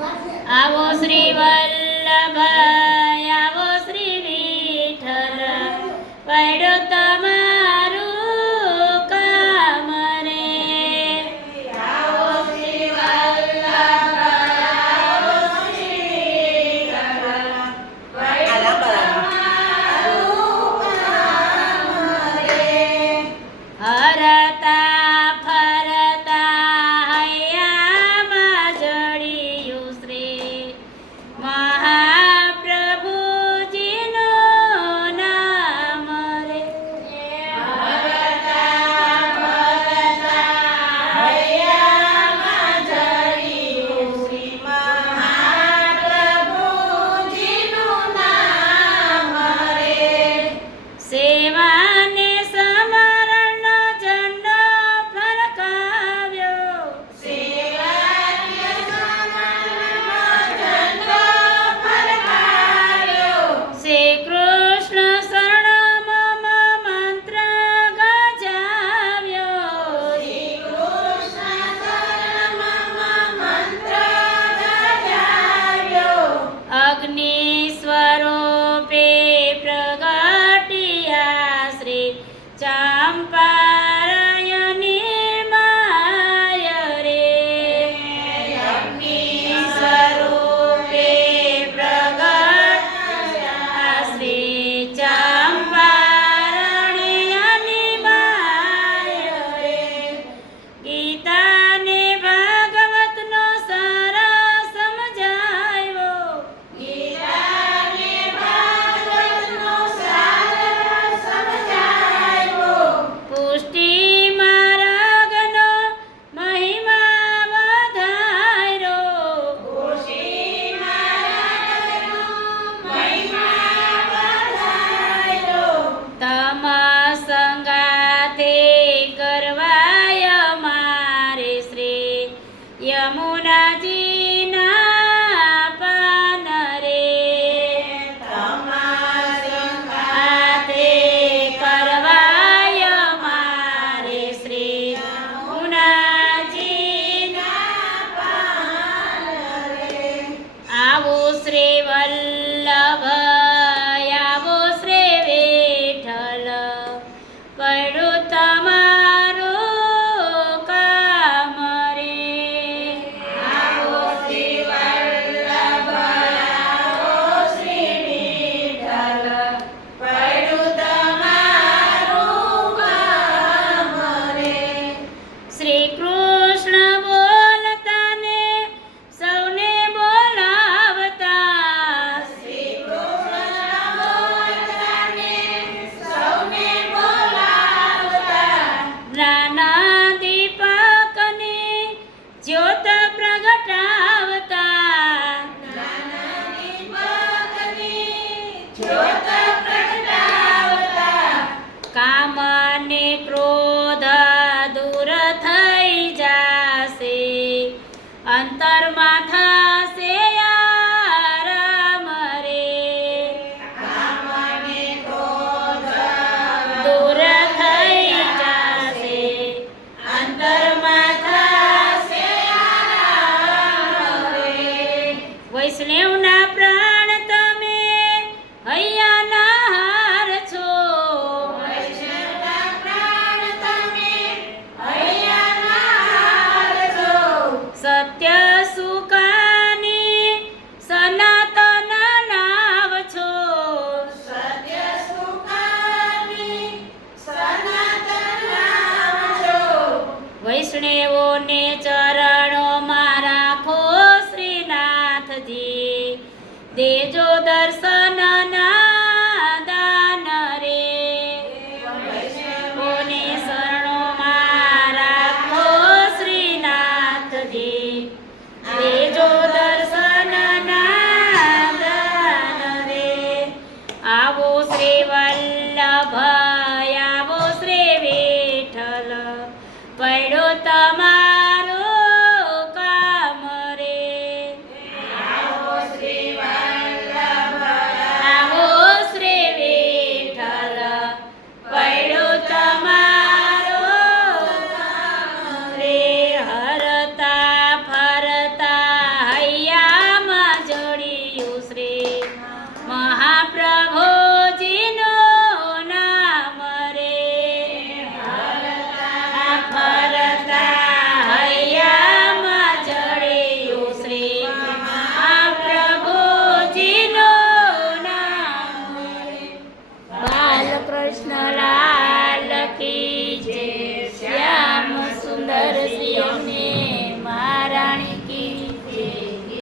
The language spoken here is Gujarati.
आवो श्री वल्लभ आवो श्री विठ्ठल पड्यो तमारू काम रे। आवो श्री वल्लभ आवो श्री विठ्ठल पड्यो तमारू काम रे। हरता फरता हૈયામાં જડિયું શ્રી महाप्रभुजीનું नाम रे। हरता फरता હૈયામાં જડિયું શ્રી महाप्रभुजीનું नाम रे। સેવાને સમરણનો ઝંડો ફરકાવ્યો સેવાને સમરણનો ઝંડો ફરકાવ્યો। શ્રી કૃષ્ણ શરણ મમ મંત્ર ગજાવ્યો શ્રી કૃષ્ણ શરણ મમ મંત્ર ગજાવ્યો। અગ્નિ સ્વરૂપે પ્રગટ્યા શ્રી ચંપારણ્યની માય રે। અગ્નિ સ્વરૂપે પ્રગટ્યા શ્રી ચંપારણ્યની માય રે। ગીતાને ભાગવતનો સાર સમજાવ્યો ગીતાને ભાગવતનો સાર સમજાવ્યો। પુષ્ટિ માર્ગનો મહિમા વધાર્યો પુષ્ટિ માર્ગનો મહિમા વધાર્યો। તમ સંગાથે કરવાય મારે શ્રી યમુનાજીના પાન રે। તમ સંગાથે કરવાય મારે શ્રી યમુનાજીના પાન રે। આવો શ્રી વલ્લભ આવો શ્રી વિઠ્ઠલ પડ્યું તમારું કામ રે। આવો શ્રી વલ્લભ આવો શ્રી વિઠ્ઠલ પડ્યું તમારું કામ રે। શ્રી કૃષ્ણ બોલતા ને સૌને બોલાવતા શ્રી કૃષ્ણ બોલતા ને સૌને બોલાવતા। જ્ઞાન દીપકને જ્યોત પ્રગટાવતા જ્ઞાન દીપકને જ્યોત પ્રગટાવતા। કામ ને ક્રોધ દૂર થઈ જાશે અંતરમાં થશે આરામ રે। કામ ને ક્રોધ દૂર થઈ જાશે અંતરમાં થશે આરામ રે। વૈષ્ણવના પ્રાણ તમે હૈયાના હાર છો વૈષ્ણવના પ્રાણ તમે હૈયાના હાર છો। સત્ય સુકાની સનાતન નાવ છો સત્ય સુકાની સનાતન નાવ છો। વૈષ્ણવોને ચરણોમાં રાખો શ્રીનાથજી દેજો